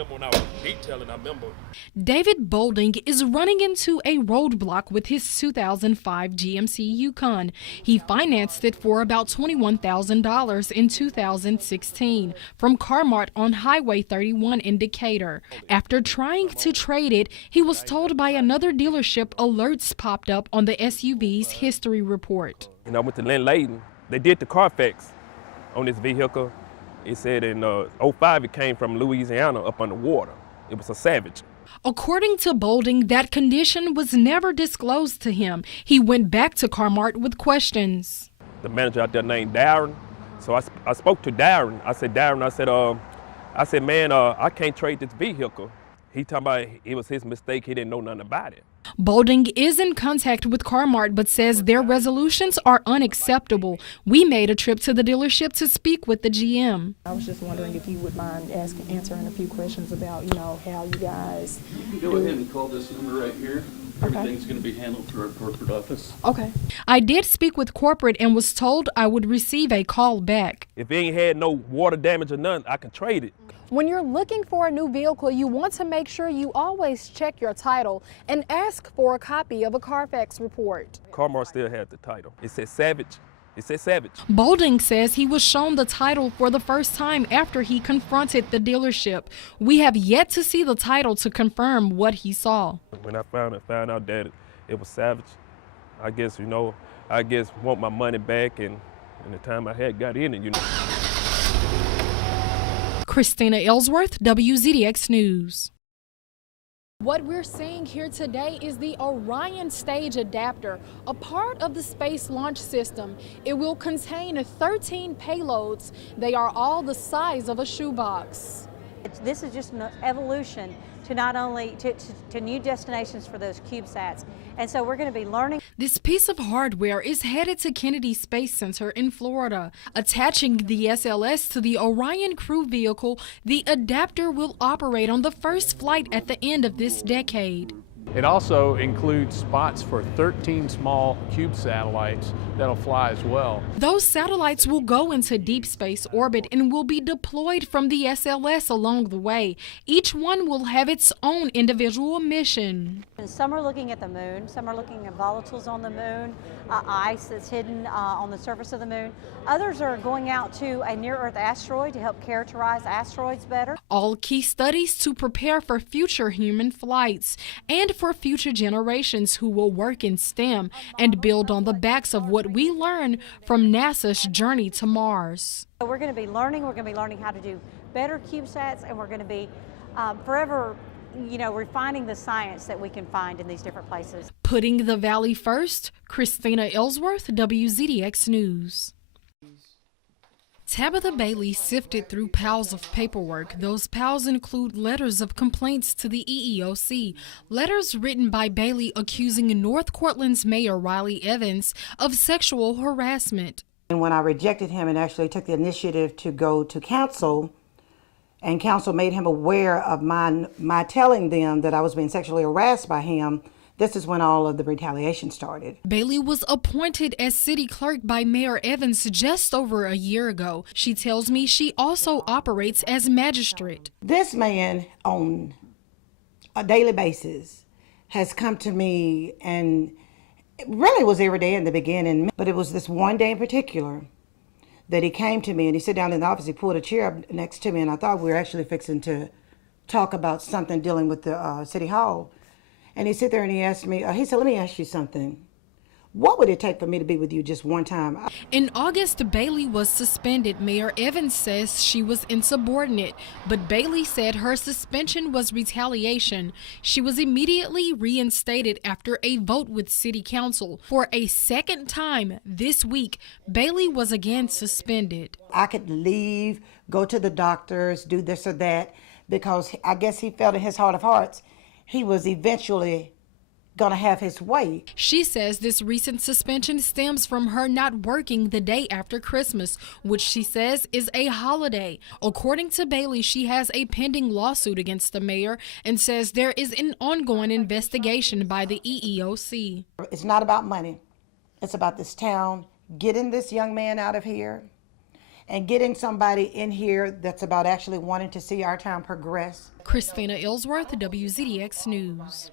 remember when I was detailing, I remember. David Bolding is running into a roadblock with his 2005 GMC Yukon. He financed it for about $21,000 in 2016 from Carmart on Highway 31 in Decatur. After trying to trade it, he was told by another dealership alerts popped up on the SUV's history report. And I went to Lynn Layton. They did the Carfax on this vehicle. It said in '05 it came from Louisiana up underwater. It was a Savage. According to Bolding, that condition was never disclosed to him. He went back to Carmart with questions. The manager out there named Darren. So I spoke to Darren. I said, Darren, I said, man, I can't trade this vehicle. He talking about it was his mistake. He didn't know nothing about it. Bolding is in contact with Carmart but says their resolutions are unacceptable. We made a trip to the dealership to speak with the GM. I was just wondering if you would mind answering a few questions about, how you guys Go ahead and call this number right here. Everything's going to be handled through our corporate office. Okay. I did speak with corporate and was told I would receive a call back. If it ain't had no water damage or nothing, I can trade it. When you're looking for a new vehicle, you want to make sure you always check your title and ask for a copy of a Carfax report. Carmart still had the title. It said Savage. It said Savage. Bolding says he was shown the title for the first time after he confronted the dealership. We have yet to see the title to confirm what he saw. When I found out that it was Savage, I guess, want my money back and the time I had got in it, Christina Ailsworth, WZDX News. What we're seeing here today is the Orion Stage Adapter, a part of the Space Launch System. It will contain 13 payloads. They are all the size of a shoebox. This is just an evolution to not only to new destinations for those CubeSats. And so we're going to be learning. This piece of hardware is headed to Kennedy Space Center in Florida. Attaching the SLS to the Orion crew vehicle, the adapter will operate on the first flight at the end of this decade. It also includes spots for 13 small cube satellites that'll fly as well. Those satellites will go into deep space orbit and will be deployed from the SLS along the way. Each one will have its own individual mission. Some are looking at the moon, some are looking at volatiles on the moon, ice that's hidden on the surface of the moon. Others are going out to a near-Earth asteroid to help characterize asteroids better. All key studies to prepare for future human flights and for future generations who will work in STEM and build on the backs of what we learn from NASA's journey to Mars. So we're going to be learning how to do better CubeSats, and we're going to be forever refining the science that we can find in these different places. Putting the Valley first, Christina Ailsworth, WZDX News. Tabitha Bailey sifted through piles of paperwork. Those piles include letters of complaints to the EEOC, letters written by Bailey accusing North Cortland's Mayor Riley Evans of sexual harassment. And when I rejected him and actually took the initiative to go to council, and council made him aware of my telling them that I was being sexually harassed by him, this is when all of the retaliation started. Bailey was appointed as city clerk by Mayor Evans just over a year ago. She tells me she also operates as magistrate. This man, on a daily basis, has come to me, and it really was every day in the beginning, but it was this one day in particular that he came to me and he sat down in the office, he pulled a chair up next to me, and I thought we were actually fixing to talk about something dealing with the city hall. And he sat there and he asked me, he said, let me ask you something. What would it take for me to be with you just one time? In August, Bailey was suspended. Mayor Evans says she was insubordinate, but Bailey said her suspension was retaliation. She was immediately reinstated after a vote with City Council. For a second time this week, Bailey was again suspended. I could leave, go to the doctors, do this or that, because I guess he felt in his heart of hearts he was eventually going to have his way. She says this recent suspension stems from her not working the day after Christmas, which she says is a holiday. According to Bailey, she has a pending lawsuit against the mayor and says there is an ongoing investigation by the EEOC. It's not about money. It's about this town getting this young man out of here and getting somebody in here that's about actually wanting to see our town progress. Christina Ailsworth, WZDX News.